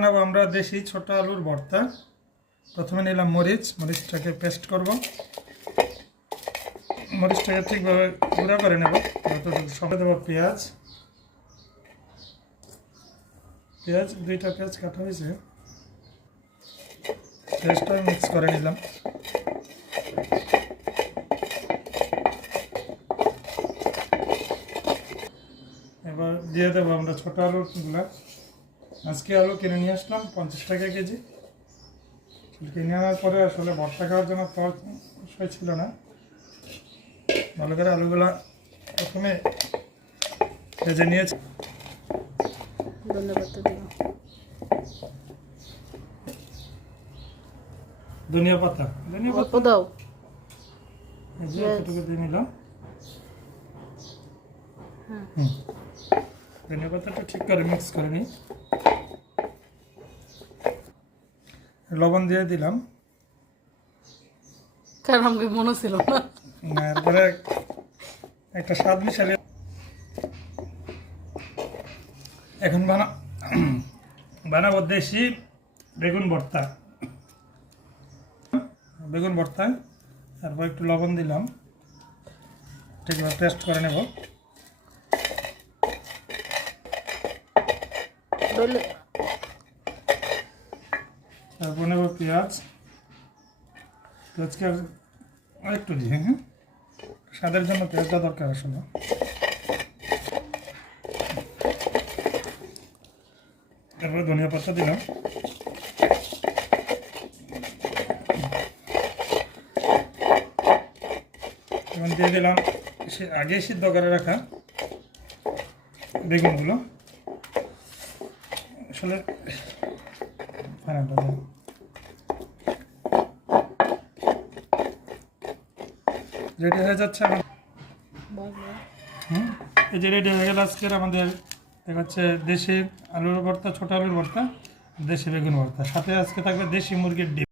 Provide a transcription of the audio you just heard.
বানাবো আমরা দেশি ছোট আলুর ভর্তা। প্রথমে নিলাম মরিচটাকে পেস্ট করব। মরিচটাকে ঠিকভাবে গুঁড়া করে নেব। যতটুকু সময় দেবো পেঁয়াজ, দুইটা পেঁয়াজ কাটা হয়েছে, পেঁয়াজটা মিক্স করে নিলাম। এবার দিয়ে দেবো আমরা ছোট আলুগুলা। আজকে আলু কিনে নিয়ে আসলাম 50 টাকা কেজি। কিনে আনার পরে আসলে ভর্তা খাওয়ার জন্য তরকারি ছিল না। ভালো করে আলুগুলা প্রথমে ভেজে নিয়েছি। ধনিয়া পাতা দাও, এতটুকু দিয়ে নিলাম। ধনিয়া পাতাটা ঠিক করে মিক্স করে নিই। লবণ দিয়ে দিলাম, কারণ আমাকে মনে ছিল না। এরপরে একটা স্বাদ মিশালে এখন বানাবো দেশি বেগুন ভর্তা। তারপর একটু লবণ দিলাম, ঠিকভাবে পেস্ট করে নেব। তারপর নেব পেঁয়াজকে আরেকটু দিয়ে, স্বাদের জন্য পেঁয়াজটা দরকার আসলে। তারপরে ধনিয়া পাতা দিলাম। এখন দিয়ে দিলাম আগে সিদ্ধ করে রাখা বেগুনগুলো। আসলে রেডি হয়ে যাচ্ছে আমার। এই যে রেডি হয়ে গেল আজকের আমাদের দেখাচ্ছে দেশি আলুর ভর্তা, ছোট আলুর ভর্তা, দেশি বেগুন ভর্তা। সাথে আজকে থাকবে দেশি মুরগির ডিম।